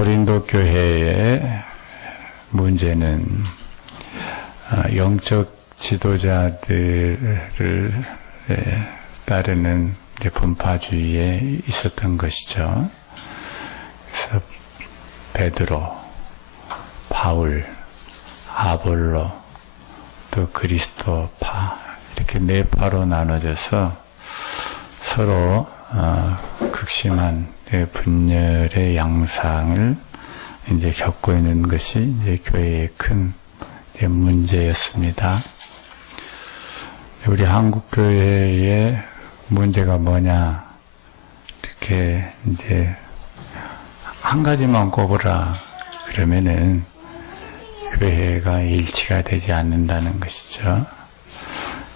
고린도 교회의 문제는 영적 지도자들을 따르는 분파주의에 있었던 것이죠. 그래서 베드로, 바울, 아볼로, 또 그리스도파 이렇게 네 파로 나눠져서 서로 극심한 분열의 양상을 이제 겪고 있는 것이 이제 교회의 큰 문제였습니다. 우리 한국 교회의 문제가 뭐냐? 이렇게 이제 한 가지만 꼽으라 그러면은 교회가 일치가 되지 않는다는 것이죠.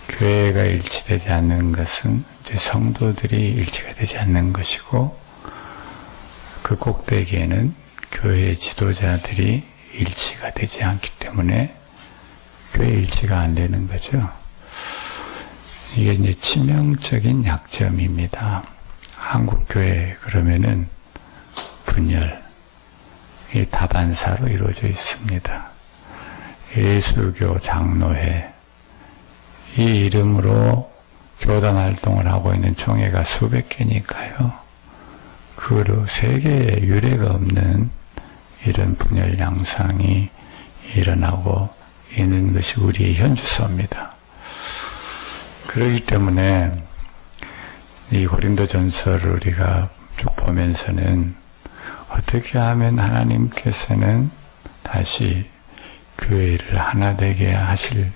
교회가 일치되지 않는 것은 이제 성도들이 일치가 되지 않는 것이고, 그 꼭대기에는 교회 지도자들이 일치가 되지 않기 때문에 교회 일치가 안 되는 거죠. 이게 이제 치명적인 약점입니다. 한국 교회 그러면은 분열, 이 다반사로 이루어져 있습니다. 예수교 장로회, 이 이름으로 교단 활동을 하고 있는 총회가 수백 개니까요. 그 세계에 유례가 없는 이런 분열 양상이 일어나고 있는 것이 우리의 현주소입니다. 그렇기 때문에 이 고린도전서를 우리가 쭉 보면서는 어떻게 하면 하나님께서는 다시 교회를 하나 되게 하실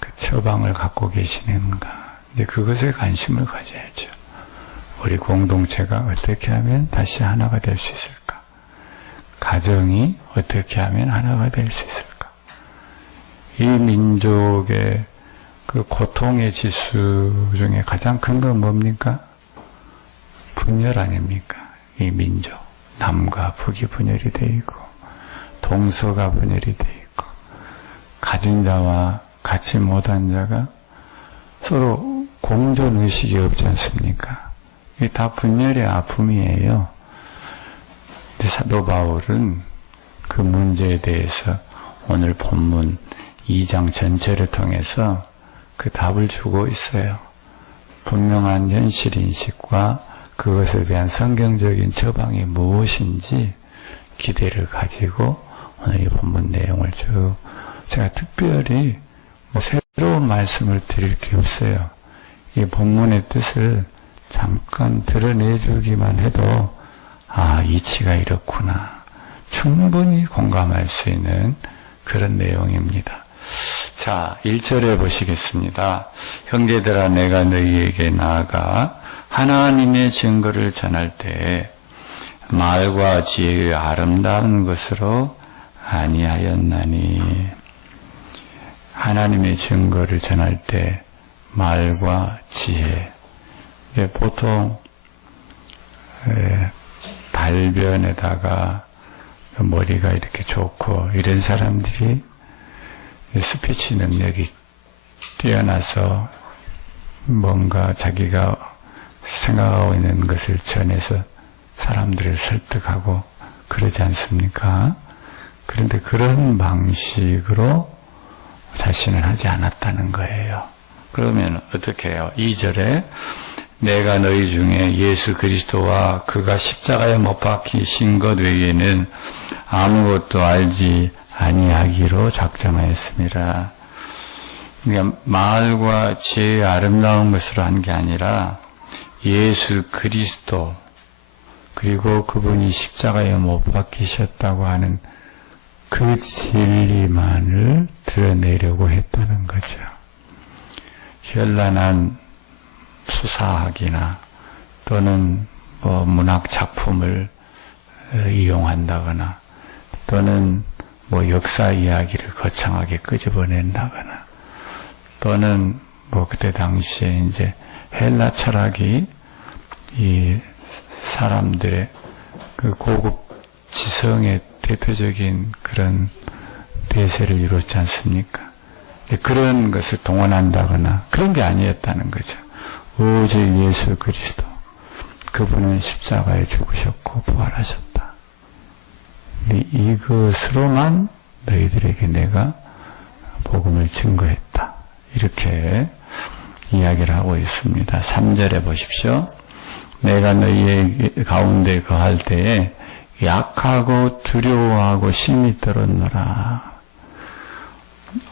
그 처방을 갖고 계시는가, 이제 그것에 관심을 가져야죠. 우리 공동체가 어떻게 하면 다시 하나가 될 수 있을까? 가정이 어떻게 하면 하나가 될 수 있을까? 이 민족의 그 고통의 지수 중에 가장 큰 건 뭡니까? 분열 아닙니까? 이 민족. 남과 북이 분열이 되어 있고, 동서가 분열이 되어 있고, 가진 자와 같이 못한 자가 서로 공존의식이 없지 않습니까? 이게 다 분열의 아픔이에요. 사도 바울은 그 문제에 대해서 오늘 본문 2장 전체를 통해서 그 답을 주고 있어요. 분명한 현실인식과 그것에 대한 성경적인 처방이 무엇인지 기대를 가지고 오늘 이 본문 내용을 쭉, 제가 특별히 새로운 말씀을 드릴 게 없어요. 이 본문의 뜻을 잠깐 드러내주기만 해도 이치가 이렇구나, 충분히 공감할 수 있는 그런 내용입니다. 자, 1절에 보시겠습니다. 형제들아, 내가 너희에게 나아가 하나님의 증거를 전할 때 말과 지혜의 아름다운 것으로 아니하였나니. 하나님의 증거를 전할 때 말과 지혜, 보통 달변에다가 머리가 이렇게 좋고 이런 사람들이 스피치 능력이 뛰어나서 뭔가 자기가 생각하고 있는 것을 전해서 사람들을 설득하고 그러지 않습니까? 그런데 그런 방식으로 자신을 하지 않았다는 거예요. 그러면 어떻게 해요? 2절에 내가 너희 중에 예수 그리스도와 그가 십자가에 못 박히신 것 외에는 아무것도 알지 아니하기로 작정하였습니다. 그러니까 말과 지혜의 아름다운 것으로 한 게 아니라 예수 그리스도, 그리고 그분이 십자가에 못 박히셨다고 하는 그 진리만을 드러내려고 했다는 거죠. 현란한 수사학이나 또는 문학 작품을 이용한다거나 또는 역사 이야기를 거창하게 끄집어낸다거나 또는 그때 당시에 이제 헬라 철학이 이 사람들의 그 고급 지성의 대표적인 그런 대세를 이뤘지 않습니까? 그런 것을 동원한다거나 그런 게 아니었다는 거죠. 오직 예수 그리스도, 그분은 십자가에 죽으셨고 부활하셨다. 이것으로만 너희들에게 내가 복음을 증거했다. 이렇게 이야기를 하고 있습니다. 3절에 보십시오. 내가 너희의 가운데 거할 때에 약하고 두려워하고 심히 떨었노라.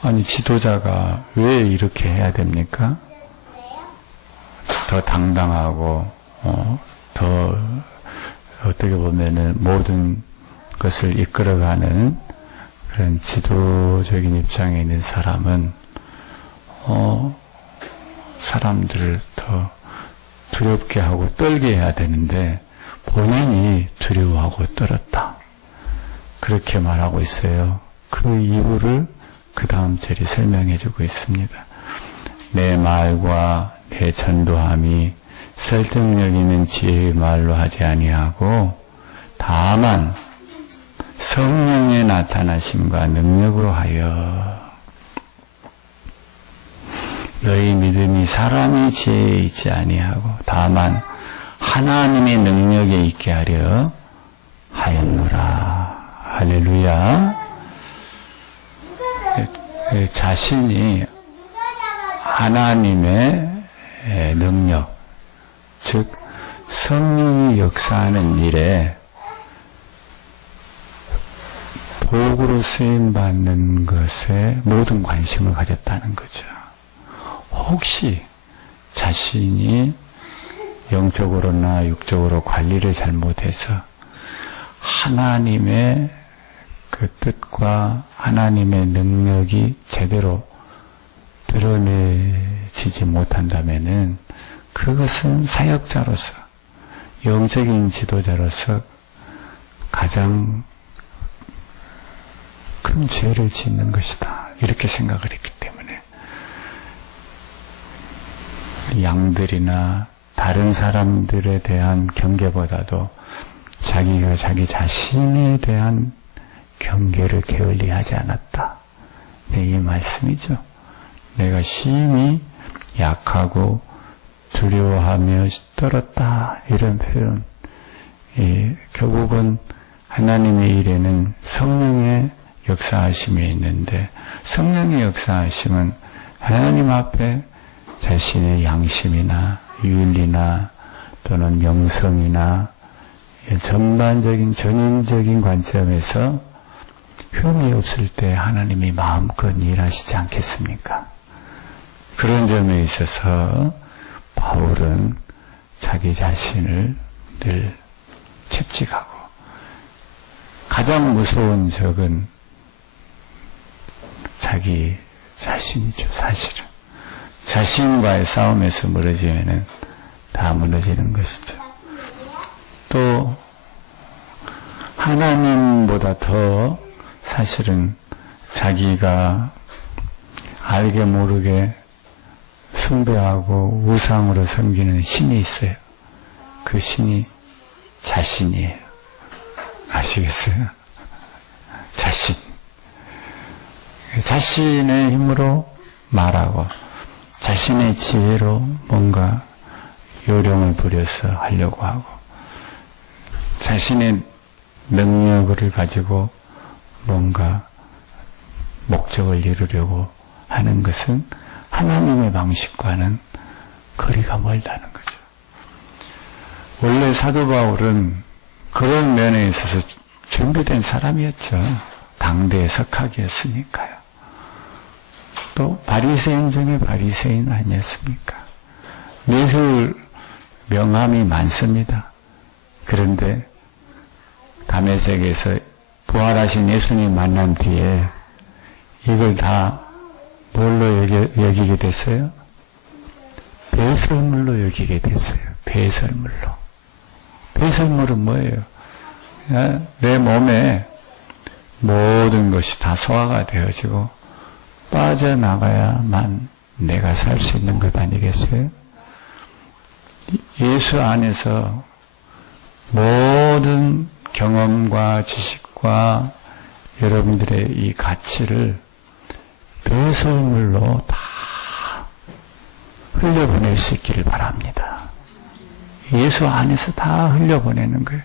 아니, 지도자가 왜 이렇게 해야 됩니까? 더 당당하고, 더 어떻게 보면은 모든 것을 이끌어가는 그런 지도적인 입장에 있는 사람은 사람들을 더 두렵게 하고 떨게 해야 되는데 본인이 두려워하고 떨었다. 그렇게 말하고 있어요. 그 이유를 그 다음 절이 설명해 주고 있습니다. 내 말과 내 전도함이 설득력 있는 지혜의 말로 하지 아니하고 다만 성령의 나타나심과 능력으로 하여 너희 믿음이 사람의 지혜에 있지 아니하고 다만 하나님의 능력에 있게 하려 하였노라. 할렐루야. 자신이 하나님의 능력, 즉 성령이 역사하는 일에 도구로 쓰임받는 것에 모든 관심을 가졌다는 거죠. 혹시 자신이 영적으로나 육적으로 관리를 잘못해서 하나님의 그 뜻과 하나님의 능력이 제대로 드러내지지 못한다면은 그것은 사역자로서 영적인 지도자로서 가장 큰 죄를 짓는 것이다. 이렇게 생각을 했기 때문에 양들이나 다른 사람들에 대한 경계보다도 자기가 자기 자신에 대한 경계를 게을리하지 않았다. 네, 이 말씀이죠. 내가 심히 약하고 두려워하며 떨었다. 이런 표현. 결국은 하나님의 일에는 성령의 역사하심이 있는데 성령의 역사하심은 하나님 앞에 자신의 양심이나 윤리나 또는 영성이나 전반적인 전인적인 관점에서 흠이 없을 때 하나님이 마음껏 일하시지 않겠습니까? 그런 점에 있어서 바울은 자기 자신을 늘 채찍하고 가장 무서운 적은 자기 자신이죠. 사실은 자신과의 싸움에서 무너지면은 다 무너지는 것이죠. 또 하나님보다 더 사실은 자기가 알게 모르게 숭배하고 우상으로 섬기는 신이 있어요. 그 신이 자신이에요. 아시겠어요? 자신. 자신의 힘으로 말하고 자신의 지혜로 뭔가 요령을 부려서 하려고 하고 자신의 능력을 가지고 뭔가 목적을 이루려고 하는 것은 하나님의 방식과는 거리가 멀다는 거죠. 원래 사도 바울은 그런 면에 있어서 준비된 사람이었죠. 당대의 석학이었으니까요. 또 바리새인 중에 바리새인 아니었습니까? 예술 명함이 많습니다. 그런데 다메섹에서 부활하신 예수님 만난 뒤에 이걸 다 뭘로 여기게 됐어요? 배설물로 여기게 됐어요. 배설물로. 배설물은 뭐예요? 내 몸에 모든 것이 다 소화가 되어지고 빠져나가야만 내가 살 수 있는 것 아니겠어요? 예수 안에서 모든 경험과 지식과 여러분들의 이 가치를 배설물로 다 흘려보낼 수 있기를 바랍니다. 예수 안에서 다 흘려보내는 거예요.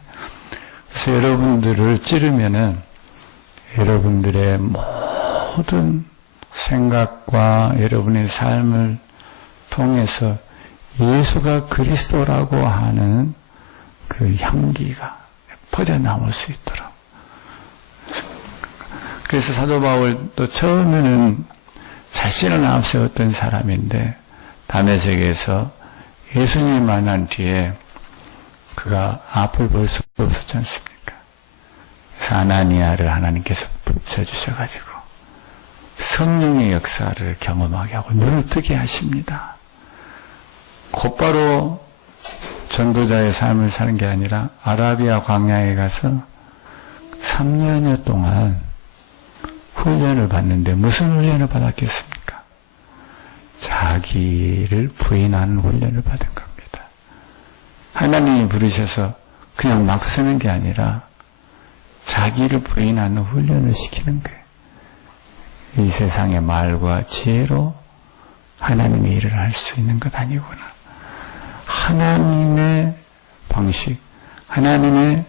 그래서 여러분들을 찌르면은 여러분들의 모든 생각과 여러분의 삶을 통해서 예수가 그리스도라고 하는 그 향기가 퍼져나올 수 있도록. 그래서 사도 바울도 처음에는 자신을 앞세웠던 사람인데 다메섹에서 예수님을 만난 뒤에 그가 앞을 볼 수 없었지 않습니까? 그래서 아나니아를 하나님께서 붙여주셔가지고 성령의 역사를 경험하게 하고 눈을 뜨게 하십니다. 곧바로 전도자의 삶을 사는 게 아니라 아라비아 광야에 가서 3년여 동안 훈련을 받는데 무슨 훈련을 받았겠습니까? 자기를 부인하는 훈련을 받은 겁니다. 하나님이 부르셔서 그냥 막 쓰는 게 아니라 자기를 부인하는 훈련을 시키는 거예요. 이 세상의 말과 지혜로 하나님의 일을 할 수 있는 것 아니구나. 하나님의 방식, 하나님의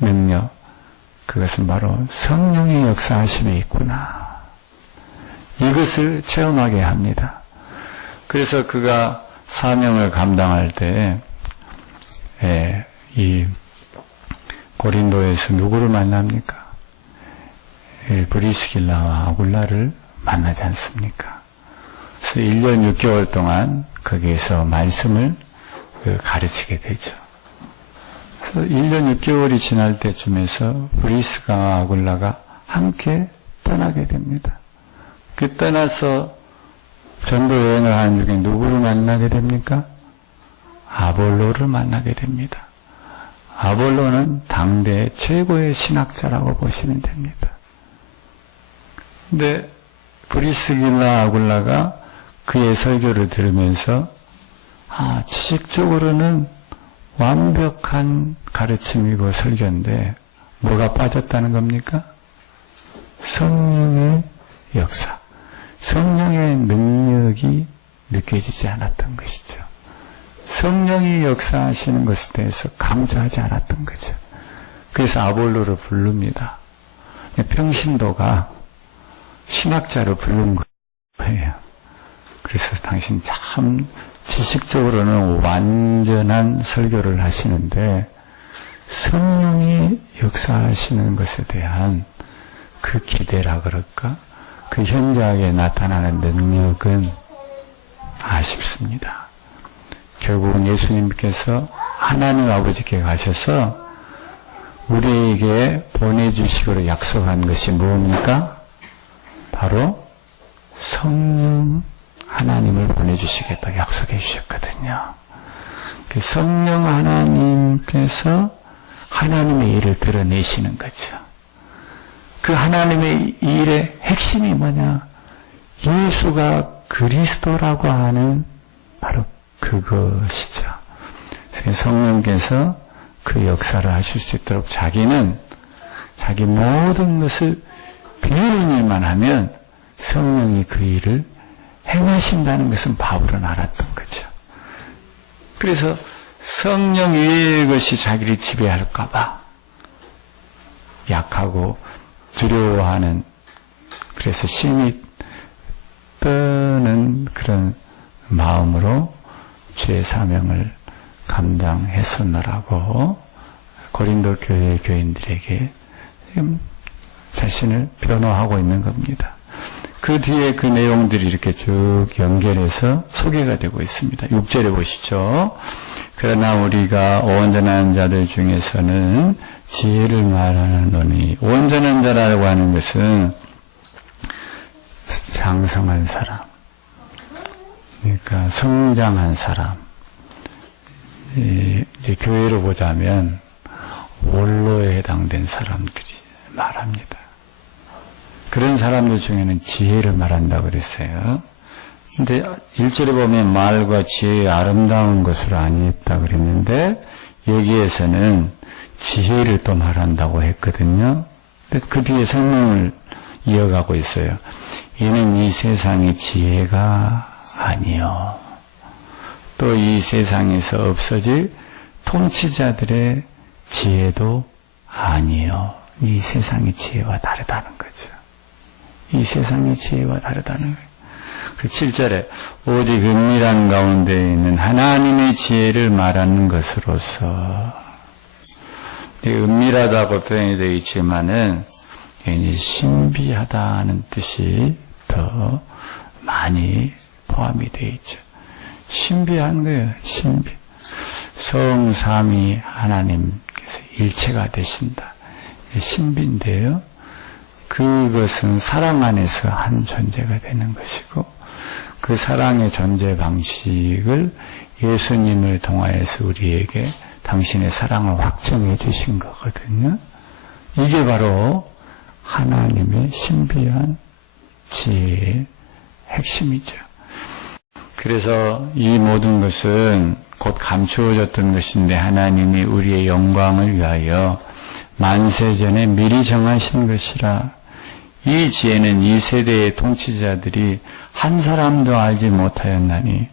능력, 그것은 바로 성령의 역사하심에 있구나. 이것을 체험하게 합니다. 그래서 그가 사명을 감당할 때, 이 고린도에서 누구를 만납니까? 브리스길라와 아굴라를 만나지 않습니까? 그래서 1년 6개월 동안 거기에서 말씀을 가르치게 되죠. 그래서 1년 6개월이 지날 때쯤에서 브리스가와 아굴라가 함께 떠나게 됩니다. 그 떠나서 전도 여행을 하는 중에 누구를 만나게 됩니까? 아볼로를 만나게 됩니다. 아볼로는 당대 최고의 신학자라고 보시면 됩니다. 근데 브리스길라 아굴라가 그의 설교를 들으면서 지식적으로는 완벽한 가르침이고 설교인데 뭐가 빠졌다는 겁니까? 성령의 역사, 성령의 능력이 느껴지지 않았던 것이죠. 성령이 역사하시는 것에 대해서 강조하지 않았던 거죠. 그래서 아볼로를 부릅니다. 평신도가 신학자로 부른 거예요. 그래서 당신 참 지식적으로는 완전한 설교를 하시는데 성령이 역사하시는 것에 대한 그 기대라 그럴까? 그 현장에 나타나는 능력은 아쉽습니다. 결국은 예수님께서 하나님 아버지께 가셔서 우리에게 보내주시기로 약속한 것이 무엇입니까? 바로 성령 하나님을 보내주시겠다 약속해 주셨거든요. 그 성령 하나님께서 하나님의 일을 드러내시는 거죠. 그 하나님의 일의 핵심이 뭐냐? 예수가 그리스도라고 하는 바로 그것이죠. 성령께서 그 역사를 하실 수 있도록 자기는 자기 모든 것을 비우는 일만 하면 성령이 그 일을 행하신다는 것은 바울은 알았던 거죠. 그래서 성령 외의 것이 자기를 지배할까봐 약하고 두려워하는, 그래서 심히 떠는 그런 마음으로 주의 사명을 감당했었노라고 고린도 교회 교인들에게 지금 자신을 변호하고 있는 겁니다. 그 뒤에 그 내용들이 이렇게 쭉 연결해서 소개가 되고 있습니다. 6절에 보시죠. 그러나 우리가 온전한 자들 중에서는 지혜를 말하노니, 온전한 자라고 하는 것은 장성한 사람, 그러니까 성장한 사람, 이제 교회로 보자면 원로에 해당된 사람들이 말합니다. 그런 사람들 중에는 지혜를 말한다고 그랬어요. 근데 1절에 보면 말과 지혜의 아름다운 것으로 아니했다 그랬는데 여기에서는 지혜를 또 말한다고 했거든요. 근데 그 뒤에 설명을 이어가고 있어요. 이는 이 세상의 지혜가 아니요, 또 이 세상에서 없어질 통치자들의 지혜도 아니요. 이 세상의 지혜와 다르다는 거죠. 이 세상의 지혜와 다르다는 거예요. 그 7절에 오직 은밀한 가운데 있는 하나님의 지혜를 말하는 것으로서, 은밀하다고 표현이 되어 있지만은 이제 신비하다는 뜻이 더 많이 포함이 되어 있죠. 신비한 거예요. 신비. 성삼위 하나님께서 일체가 되신다. 신비인데요. 그것은 사랑 안에서 한 존재가 되는 것이고, 그 사랑의 존재 방식을 예수님을 통하여서 우리에게 당신의 사랑을 확정해 주신 거거든요. 이게 바로 하나님의 신비한 지혜의 핵심이죠. 그래서 이 모든 것은 곧 감추어졌던 것인데 하나님이 우리의 영광을 위하여 만세전에 미리 정하신 것이라. 이 지혜는 이 세대의 통치자들이 한 사람도 알지 못하였나니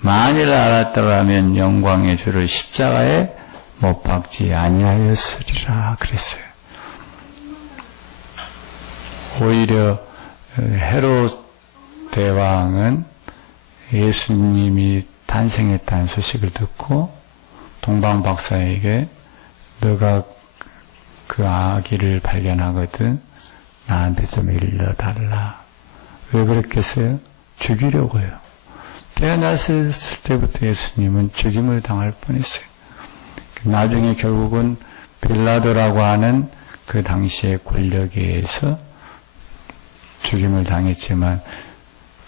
만일 알았더라면 영광의 주를 십자가에 못 박지 아니하였으리라 그랬어요. 오히려 헤롯 대왕은 예수님이 탄생했다는 소식을 듣고 동방 박사에게 너가 그 아기를 발견하거든 나한테 좀 일러달라. 왜 그랬겠어요? 죽이려고요. 태어났을 때부터 예수님은 죽임을 당할 뻔했어요. 나중에 결국은 빌라도라고 하는 그 당시의 권력에 의해서 죽임을 당했지만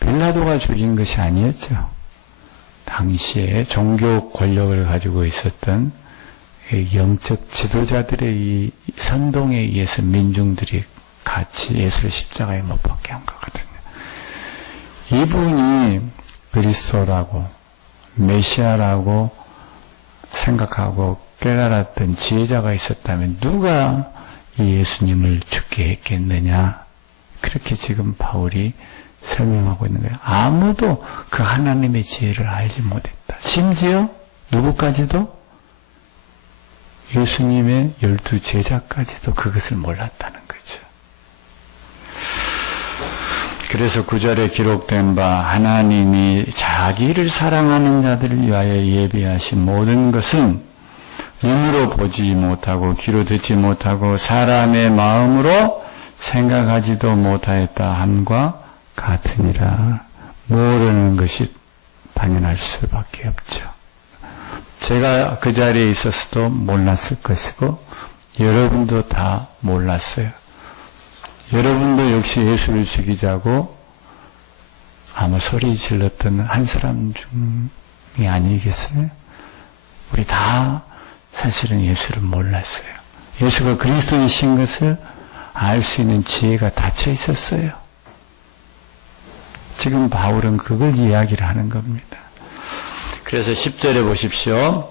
빌라도가 죽인 것이 아니었죠. 당시에 종교 권력을 가지고 있었던 영적 지도자들의 이 선동에 의해서 민중들이 같이 예수를 십자가에 못 박게 한 거거든요. 이분이 그리스도라고 메시아라고 생각하고 깨달았던 지혜자가 있었다면 누가 이 예수님을 죽게 했겠느냐. 그렇게 지금 바울이 설명하고 있는 거예요. 아무도 그 하나님의 지혜를 알지 못했다. 심지어 누구까지도? 예수님의 12 제자까지도 그것을 몰랐다는 거죠. 그래서 9절에 기록된 바 하나님이 자기를 사랑하는 자들을 위하여 예비하신 모든 것은 눈으로 보지 못하고 귀로 듣지 못하고 사람의 마음으로 생각하지도 못하였다 함과 같으니라. 모르는 것이 당연할 수밖에 없죠. 제가 그 자리에 있었어도 몰랐을 것이고 여러분도 다 몰랐어요. 여러분도 역시 예수를 죽이자고 아마 소리 질렀던 한 사람 중이 아니겠어요? 우리 다 사실은 예수를 몰랐어요. 예수가 그리스도이신 것을 알 수 있는 지혜가 닫혀 있었어요. 지금 바울은 그걸 이야기를 하는 겁니다. 그래서 10절에 보십시오.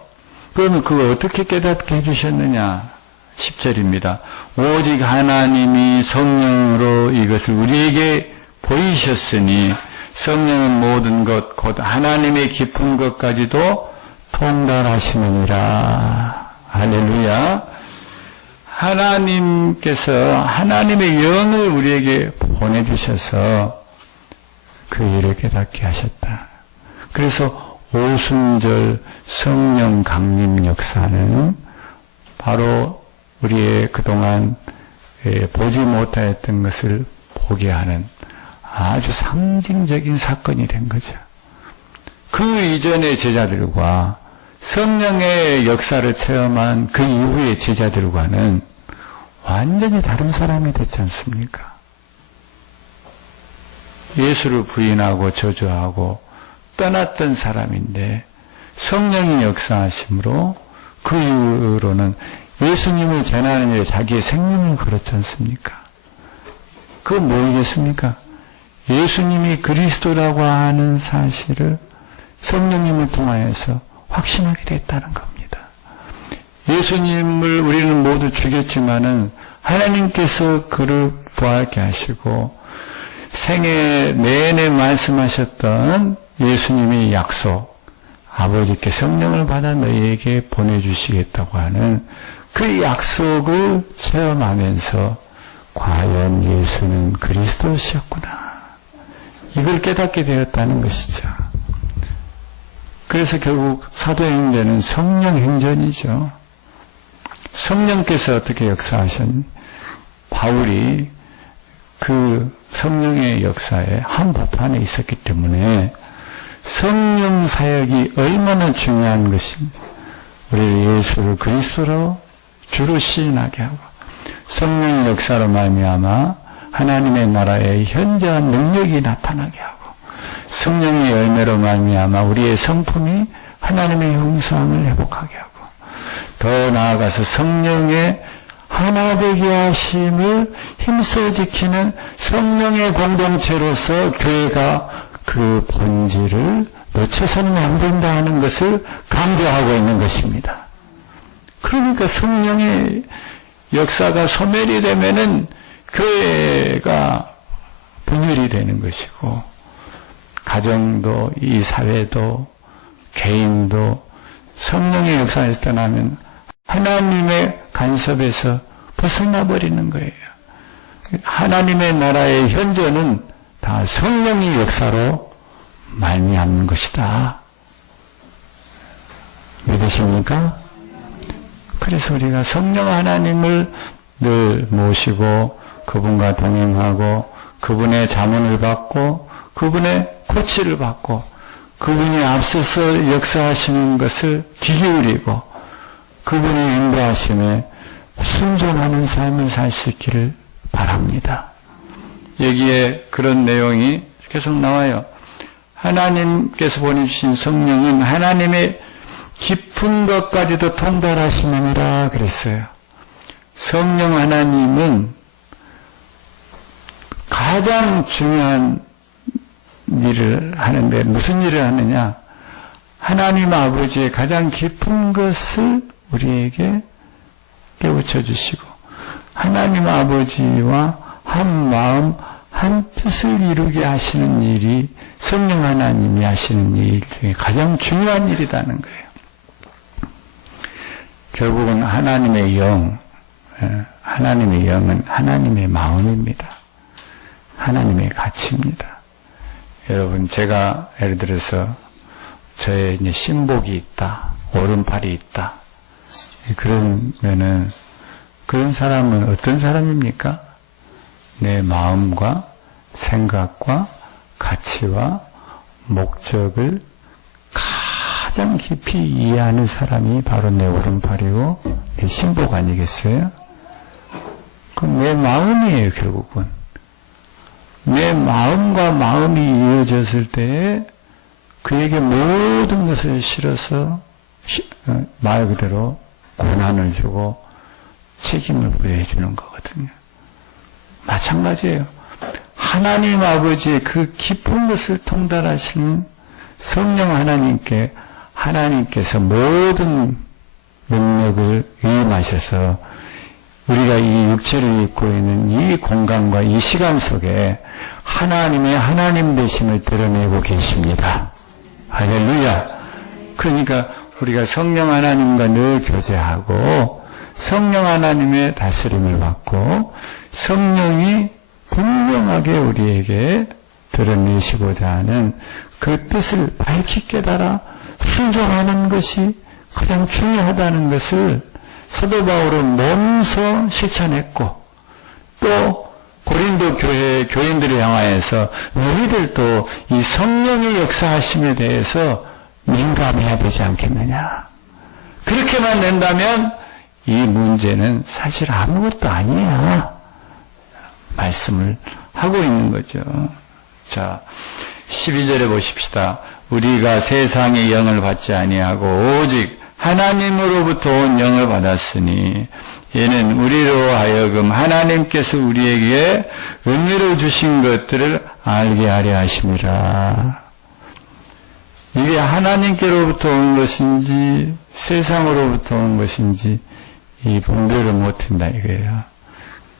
그러면 그걸 어떻게 깨닫게 해주셨느냐? 10절입니다. 오직 하나님이 성령으로 이것을 우리에게 보이셨으니 성령은 모든 것 곧 하나님의 깊은 것까지도 통달하시느니라. 할렐루야. 하나님께서 하나님의 영을 우리에게 보내주셔서 그 일을 깨닫게 하셨다. 그래서 오순절 성령 강림 역사는 바로 우리의 그동안 보지 못하였던 것을 보게 하는 아주 상징적인 사건이 된 거죠. 그 이전의 제자들과 성령의 역사를 체험한 그 이후의 제자들과는 완전히 다른 사람이 됐지 않습니까? 예수를 부인하고 저주하고 떠났던 사람인데 성령이 역사하심으로 그 이후로는 예수님을 전하는 일에 자기의 생명을 걸었지 않습니까? 그건 뭐이겠습니까? 예수님이 그리스도라고 하는 사실을 성령님을 통하여서 확신하게 됐다는 겁니다. 예수님을 우리는 모두 죽였지만은 하나님께서 그를 부활케 하시고 생애 내내 말씀하셨던 예수님의 약속, 아버지께 성령을 받아 너희에게 보내주시겠다고 하는 그 약속을 체험하면서 과연 예수는 그리스도시였구나. 이걸 깨닫게 되었다는 것이죠. 그래서 결국 사도행전은 성령 행전이죠. 성령께서 어떻게 역사하셨니? 바울이 그 성령의 역사에 한복판에 있었기 때문에 성령 사역이 얼마나 중요한 것입니다. 우리 예수를 그리스도로 주로 시인하게 하고 성령의 역사로 말미암아 하나님의 나라의 현저한 능력이 나타나게 하고 성령의 열매로 말미암아 우리의 성품이 하나님의 형상을 회복하게 하고 더 나아가서 성령의 하나 되게 하심을 힘써 지키는 성령의 공동체로서 교회가 그 본질을 놓쳐서는 안 된다 하는 것을 강조하고 있는 것입니다. 그러니까 성령의 역사가 소멸이 되면은 교회가 분열이 되는 것이고 가정도 이 사회도 개인도 성령의 역사에서 떠나면 하나님의 간섭에서 벗어나 버리는 거예요. 하나님의 나라의 현존은 다 성령의 역사로 말미암는 것이다. 믿으십니까? 그래서 우리가 성령 하나님을 늘 모시고 그분과 동행하고 그분의 자문을 받고 그분의 코치를 받고 그분이 앞서서 역사하시는 것을 귀 기울이고 그분의 인도하심에 순종하는 삶을 살 수 있기를 바랍니다. 여기에 그런 내용이 계속 나와요. 하나님께서 보내주신 성령은 하나님의 깊은 것까지도 통달하시느니라 그랬어요. 성령 하나님은 가장 중요한 일을 하는데 무슨 일을 하느냐? 하나님 아버지의 가장 깊은 것을 우리에게 깨우쳐 주시고 하나님 아버지와 한 마음 한 뜻을 이루게 하시는 일이 성령 하나님이 하시는 일 중에 가장 중요한 일이라는 거예요. 결국은 하나님의 영, 하나님의 영은 하나님의 마음입니다. 하나님의 가치입니다. 여러분, 제가 예를 들어서 저의 이제 신복이 있다, 오른팔이 있다. 그러면은 그런 사람은 어떤 사람입니까? 내 마음과 생각과 가치와 목적을 가장 깊이 이해하는 사람이 바로 내 오른팔이고 내 신복 아니겠어요? 그건 내 마음이에요, 결국은. 내 마음과 마음이 이어졌을 때 그에게 모든 것을 실어서 말 그대로 고난을 주고 책임을 부여해 주는 거거든요. 마찬가지예요. 하나님 아버지의 그 깊은 것을 통달하시는 성령 하나님께서 모든 능력을 위임하셔서 우리가 이 육체를 입고 있는 이 공간과 이 시간 속에 하나님의 하나님 되심을 드러내고 계십니다. 할렐루야. 그러니까 우리가 성령 하나님과 늘 교제하고 성령 하나님의 다스림을 받고 성령이 분명하게 우리에게 드러내시고자 하는 그 뜻을 밝히 깨달아 순종하는 것이 가장 중요하다는 것을 사도 바울은 몸소 실천했고 또 고린도 교회 교인들을 향하여서 너희들도 이 성령의 역사하심에 대해서 민감해야 되지 않겠느냐. 그렇게만 된다면 이 문제는 사실 아무것도 아니야. 말씀을 하고 있는 거죠. 자, 12절에 보십시다. 우리가 세상의 영을 받지 아니하고 오직 하나님으로부터 온 영을 받았으니 이는 우리로 하여금 하나님께서 우리에게 은혜로 주신 것들을 알게 하려 하심이라. 이게 하나님께로부터 온 것인지 세상으로부터 온 것인지 이 분별을 못한다 이거예요.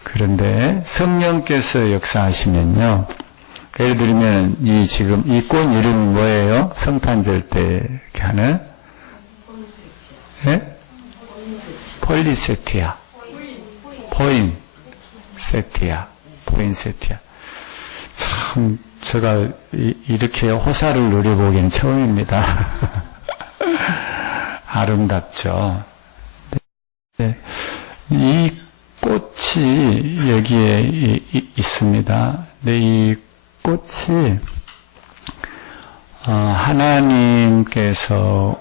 그런데 성령께서 역사하시면요. 예를 들면 지금 이 꽃 이름이 뭐예요? 성탄절 때 이렇게 하는? 예? 폴리세티아. 포인세티아. 참, 제가 이렇게 호사를 누려보기는 처음입니다. 아름답죠. 네. 이 꽃이 여기에 있습니다. 네, 이 꽃이 하나님께서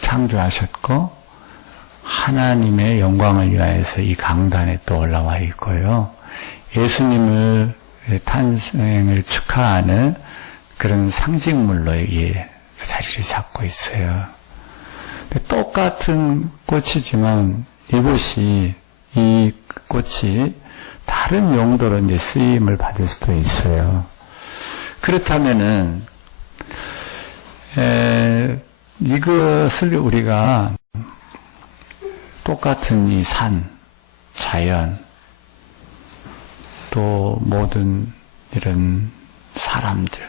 창조하셨고 하나님의 영광을 위하여서 이 강단에 또 올라와 있고요. 예수님을 탄생을 축하하는 그런 상징물로 여기에 자리를 잡고 있어요. 똑같은 꽃이지만 이 꽃이 다른 용도로 이제 쓰임을 받을 수도 있어요. 그렇다면은 이것을 우리가 똑같은 이 산, 자연, 또 모든 이런 사람들,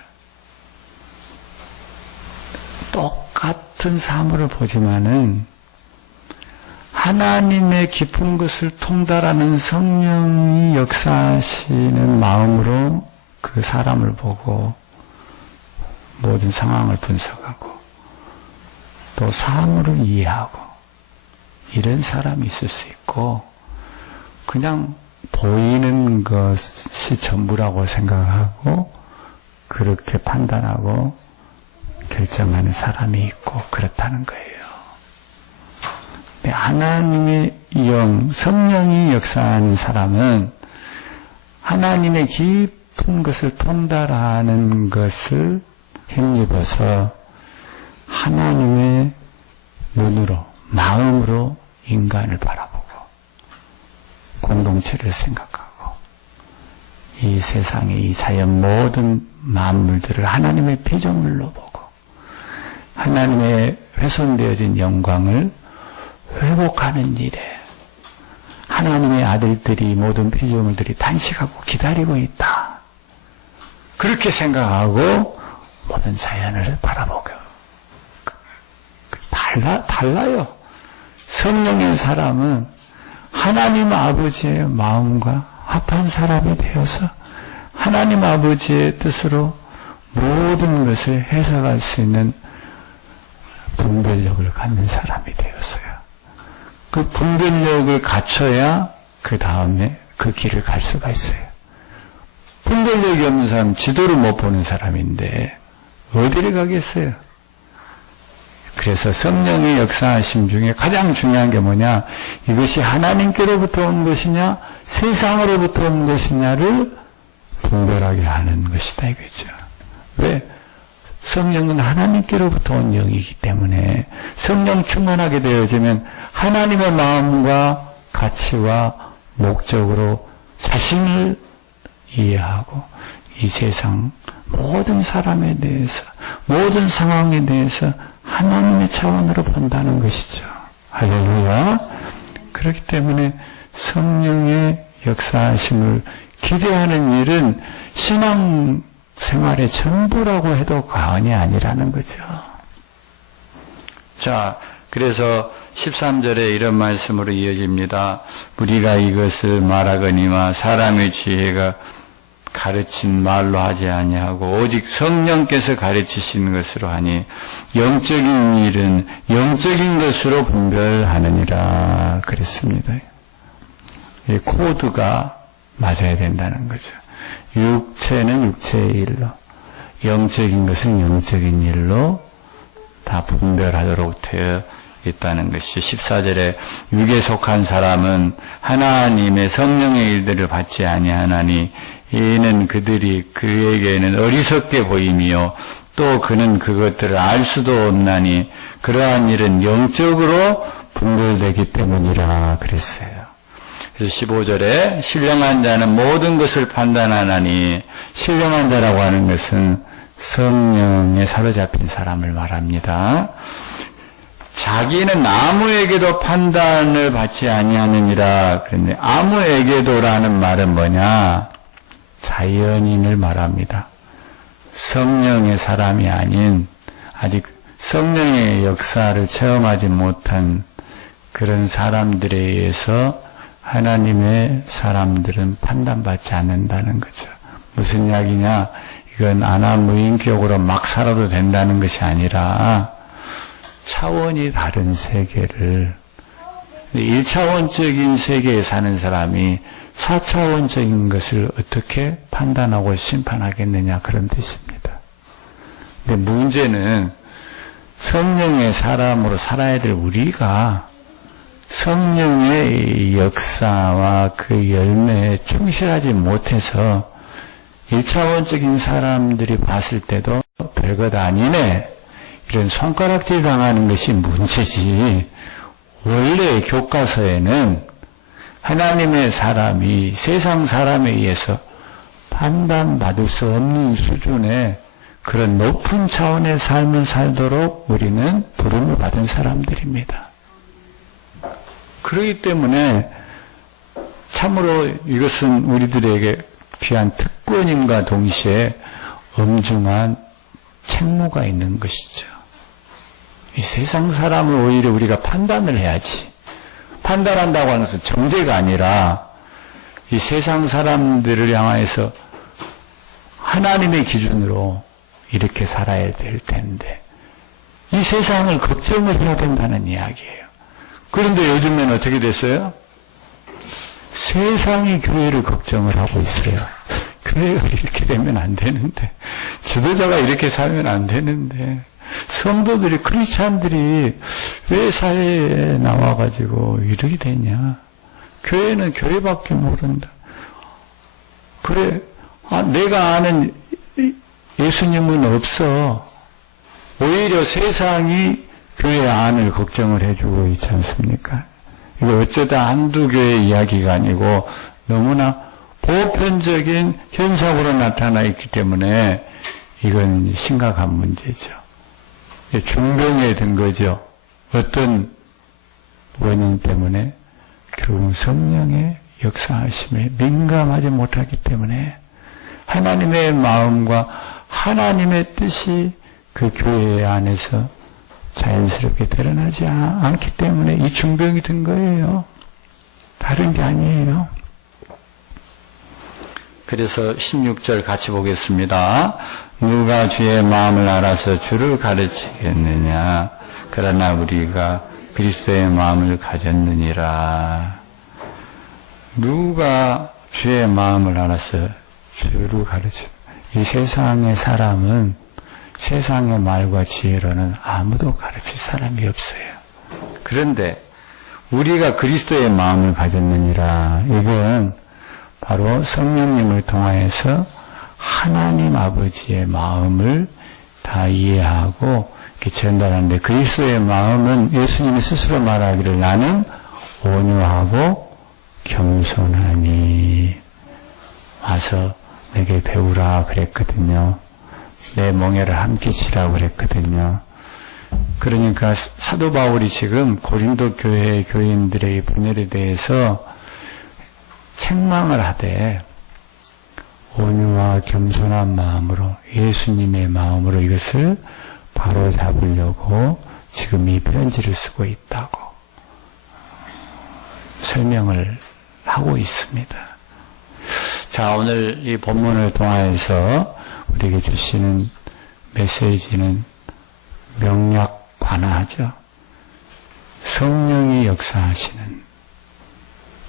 똑같은 사물을 보지만은 하나님의 깊은 것을 통달하는 성령이 역사하시는 마음으로 그 사람을 보고 모든 상황을 분석하고 또 사물을 이해하고 이런 사람이 있을 수 있고 그냥 보이는 것이 전부라고 생각하고 그렇게 판단하고 결정하는 사람이 있고 그렇다는 거예요. 하나님의 성령이 역사하는 사람은 하나님의 깊은 것을 통달하는 것을 힘입어서 하나님의 눈으로, 마음으로 인간을 바라보고 공동체를 생각하고 이 세상의 이 자연 모든 만물들을 하나님의 피조물로 보고 하나님의 훼손되어진 영광을 회복하는 일에 하나님의 아들들이 모든 피조물들이 단식하고 기다리고 있다. 그렇게 생각하고 모든 자연을 바라보고 달라요. 성령의 사람은 하나님 아버지의 마음과 합한 사람이 되어서 하나님 아버지의 뜻으로 모든 것을 해석할 수 있는 분별력을 갖는 사람이 되어서요. 그 분별력을 갖춰야 그 다음에 그 길을 갈 수가 있어요. 분별력이 없는 사람은 지도를 못 보는 사람인데 어디를 가겠어요? 그래서 성령의 역사하심 중에 가장 중요한 게 뭐냐? 이것이 하나님께로부터 온 것이냐 세상으로부터 온 것이냐를 분별하게 하는 것이다 이거죠. 왜? 성령은 하나님께로부터 온 영이기 때문에 성령 충만하게 되어지면 하나님의 마음과 가치와 목적으로 자신을 이해하고 이 세상 모든 사람에 대해서 모든 상황에 대해서 하나님의 차원으로 본다는 것이죠. 할렐루야. 그렇기 때문에 성령의 역사하심을 기대하는 일은 신앙 생활의 전부라고 해도 과언이 아니라는 거죠. 자, 그래서 13절에 이런 말씀으로 이어집니다. 우리가 이것을 말하거니와 사람의 지혜가 가르친 말로 하지 아니하고 오직 성령께서 가르치신 것으로 하니 영적인 일은 영적인 것으로 분별하느니라 그랬습니다. 이 코드가 맞아야 된다는 거죠. 육체는 육체의 일로, 영적인 것은 영적인 일로 다 분별하도록 되어 있다는 것이 14절에 육에 속한 사람은 하나님의 성령의 일들을 받지 아니하나니 이는 그들이 그에게는 어리석게 보임이요 또 그는 그것들을 알 수도 없나니 그러한 일은 영적으로 분별되기 때문이라 그랬어요. 그래서 15절에 신령한 자는 모든 것을 판단하나니 신령한 자라고 하는 것은 성령에 사로잡힌 사람을 말합니다. 자기는 아무에게도 판단을 받지 아니하느니라 그랬는데 아무에게도라는 말은 뭐냐? 자연인을 말합니다. 성령의 사람이 아닌 아직 성령의 역사를 체험하지 못한 그런 사람들에 의해서 하나님의 사람들은 판단받지 않는다는 거죠. 무슨 이야기냐? 이건 아나무인격으로 막 살아도 된다는 것이 아니라 차원이 다른 세계를 1차원적인 세계에 사는 사람이 4차원적인 것을 어떻게 판단하고 심판하겠느냐 그런 뜻입니다. 근데 문제는 성령의 사람으로 살아야 될 우리가 성령의 역사와 그 열매에 충실하지 못해서 1차원적인 사람들이 봤을 때도 별것 아니네 이런 손가락질 당하는 것이 문제지. 원래 교과서에는 하나님의 사람이 세상 사람에 의해서 판단받을 수 없는 수준의 그런 높은 차원의 삶을 살도록 우리는 부름을 받은 사람들입니다. 그렇기 때문에 참으로 이것은 우리들에게 귀한 특권임과 동시에 엄중한 책무가 있는 것이죠. 이 세상 사람을 오히려 우리가 판단을 해야지. 판단한다고 하는 것은 정죄가 아니라 이 세상 사람들을 향해서 하나님의 기준으로 이렇게 살아야 될 텐데 이 세상을 걱정을 해야 된다는 이야기예요. 그런데 요즘에는 어떻게 됐어요? 세상이 교회를 걱정을 하고 있어요. 교회가 이렇게 되면 안 되는데, 지도자가 이렇게 살면 안 되는데, 성도들이, 크리스찬들이 왜 사회에 나와가지고 이렇게 되냐? 교회는 교회밖에 모른다. 그래, 내가 아는 예수님은 없어. 오히려 세상이 교회 안을 걱정을 해주고 있지 않습니까? 이거 어쩌다 한두 교회 이야기가 아니고 너무나 보편적인 현상으로 나타나 있기 때문에 이건 심각한 문제죠. 중병에 든 거죠. 어떤 원인 때문에? 결국 성령의 역사하심에 민감하지 못하기 때문에 하나님의 마음과 하나님의 뜻이 그 교회 안에서 자연스럽게 드러나지 않기 때문에 이 중병이 든 거예요. 다른 게 아니에요. 그래서 16절 같이 보겠습니다. 누가 주의 마음을 알아서 주를 가르치겠느냐. 그러나 우리가 그리스도의 마음을 가졌느니라. 누가 주의 마음을 알아서 주를 가르치. 이 세상의 사람은 세상의 말과 지혜로는 아무도 가르칠 사람이 없어요. 그런데 우리가 그리스도의 마음을 가졌느니라. 이건 바로 성령님을 통하여서 하나님 아버지의 마음을 다 이해하고 이렇게 전달하는데, 그리스도의 마음은 예수님이 스스로 말하기를 나는 온유하고 겸손하니 와서 내게 배우라 그랬거든요. 내 멍에를 함께 치라고 그랬거든요. 그러니까 사도 바울이 지금 고린도 교회 교인들의 분열에 대해서 책망을 하되 온유와 겸손한 마음으로 예수님의 마음으로 이것을 바로잡으려고 지금 이 편지를 쓰고 있다고 설명을 하고 있습니다. 자, 오늘 이 본문을 통하여서 우리에게 주시는 메시지는 명약관화하죠. 성령이 역사하시는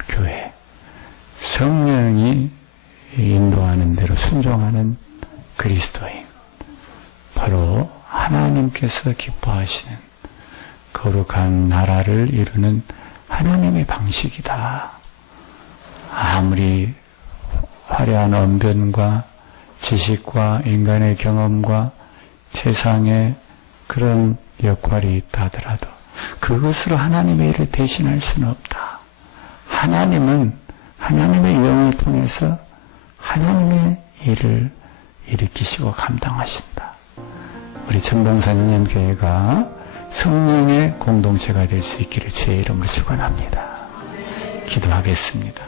교회, 성령이 인도하는 대로 순종하는 그리스도인, 바로 하나님께서 기뻐하시는 거룩한 나라를 이루는 하나님의 방식이다. 아무리 화려한 언변과 지식과 인간의 경험과 세상에 그런 역할이 있다 하더라도 그것으로 하나님의 일을 대신할 수는 없다. 하나님은 하나님의 영을 통해서 하나님의 일을 일으키시고 감당하신다. 우리 천봉산영년교회가 성령의 공동체가 될 수 있기를 주의 이름으로 축원합니다. 기도하겠습니다.